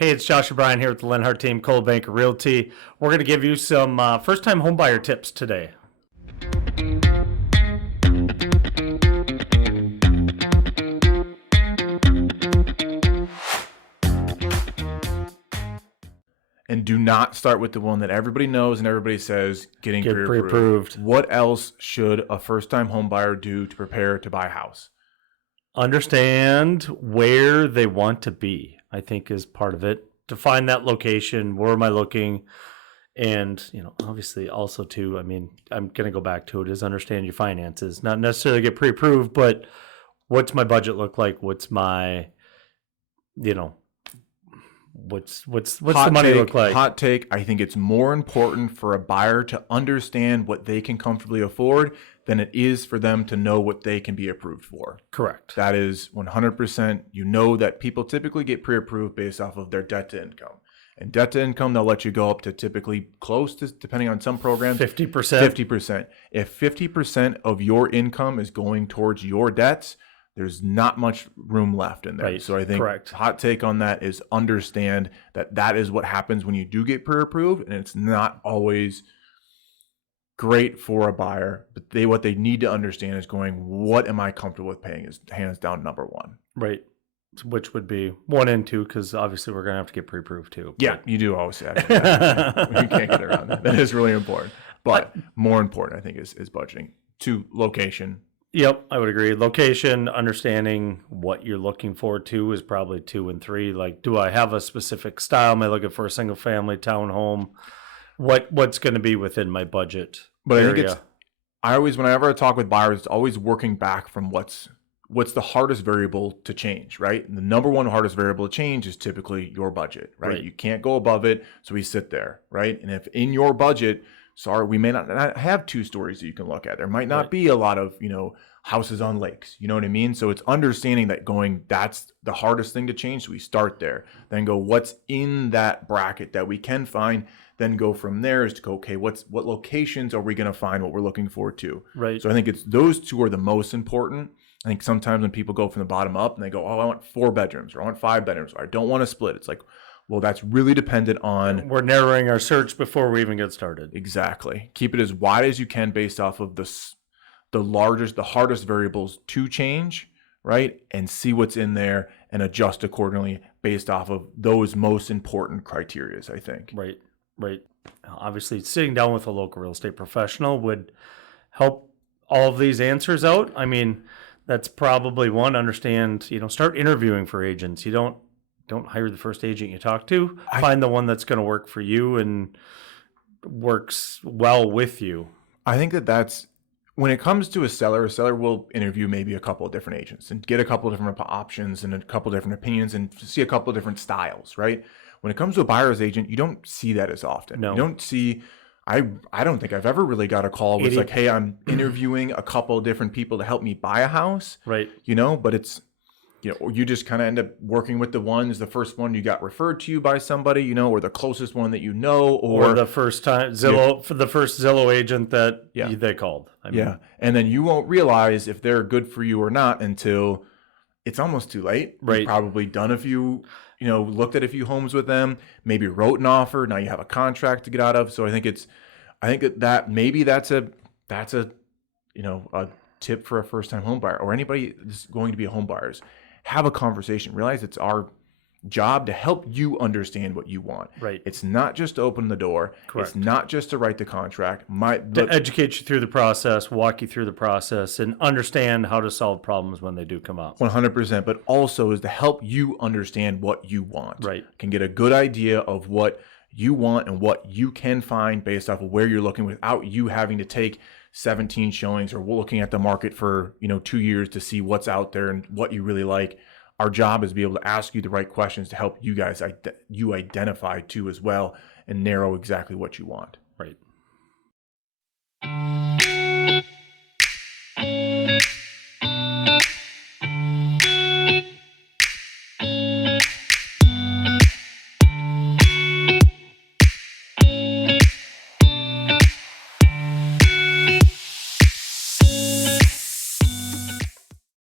Hey, it's Josh O'Brien here with the Lenhart team, Coldwell Banker Realty. We're going to give you some first-time homebuyer tips today. And do not start with the one that everybody knows and everybody says getting Get pre-approved. pre-approved. What else should a first-time homebuyer do to prepare to buy a house? Understand where they want to be, I think, is part of it. Define that location. Where am I looking? And, obviously also too, I'm going to go back to it, is understand your finances. Not necessarily get pre-approved, but what's my budget look like? What's my, what's the money look like? Hot take. I think it's more important for a buyer to understand what they can comfortably afford than it is for them to know what they can be approved for. Correct. That is 100%. You know that people typically get pre-approved based off of their debt to income. And debt to income, they'll let you go up to typically close to, depending on some programs, 50%. 50%. If 50% of your income is going towards your debts, there's not much room left in there. Right. So I think Correct. Hot take on that is understand that that is what happens when you do get pre-approved, and it's not always great for a buyer. But what they need to understand is what am I comfortable with paying is hands down number one. Right. Which would be 1 and 2, because obviously we're going to have to get pre-approved too. Yeah, you do always have to. You can't get around that. That is really important. But more important, I think, is budgeting. 2, location. Yep, I would agree. Location, understanding what you're looking for too is probably 2 and 3. Like, do I have a specific style? Am I looking for a single family townhome? What's going to be within my budget? But area? I think whenever I talk with buyers, it's always working back from what's the hardest variable to change, right? And the number one hardest variable to change is typically your budget, right? You can't go above it, so we sit there, right? And if in your budget, we may not have 2 stories that you can look at. There might not be a lot of, houses on lakes. You know what I mean? So it's understanding that that's the hardest thing to change. So we start there, then go, what's in that bracket that we can find? Then go from there is to go, okay, what locations are we going to find what we're looking for too? Right. So I think it's those 2 are the most important. I think sometimes when people go from the bottom up and they go, oh, I want 4 bedrooms or I want 5 bedrooms or I don't want to split. It's like, well, that's really dependent on... We're narrowing our search before we even get started. Exactly. Keep it as wide as you can based off of the hardest variables to change, right? And see what's in there and adjust accordingly based off of those most important criteria, I think. Right. Obviously, sitting down with a local real estate professional would help all of these answers out. That's probably one. Understand, start interviewing for agents. You don't hire the first agent you talk to. Find the one that's going to work for you and works well with you. I think that's when it comes to a seller will interview maybe a couple of different agents and get a couple of different options and a couple of different opinions and see a couple of different styles, right? When it comes to a buyer's agent, you don't see that as often. No. You don't see... I don't think I've ever really got a call where it's like, hey, I'm interviewing a couple of different people to help me buy a house. Right. But it's, you just kind of end up working with the first one you got referred to you by somebody, or the closest one that or the first time for the first Zillow agent that they called. And then you won't realize if they're good for you or not until it's almost too late. Right. You've probably done a few, looked at a few homes with them, maybe wrote an offer. Now you have a contract to get out of. So I think that maybe that's a tip for a first-time home buyer or anybody that's going to be a home buyer is have a conversation. Realize it's our job to help you understand what you want. Right. It's not just to open the door. Correct. It's not just to write the contract. To educate you through the process, walk you through the process, and understand how to solve problems when they do come up. 100%, but also is to help you understand what you want. Right. Can get a good idea of what you want and what you can find based off of where you're looking without you having to take 17 showings or looking at the market for 2 years to see what's out there and what you really like. Our job is to be able to ask you the right questions to help you guys identify too as well and narrow exactly what you want. Right.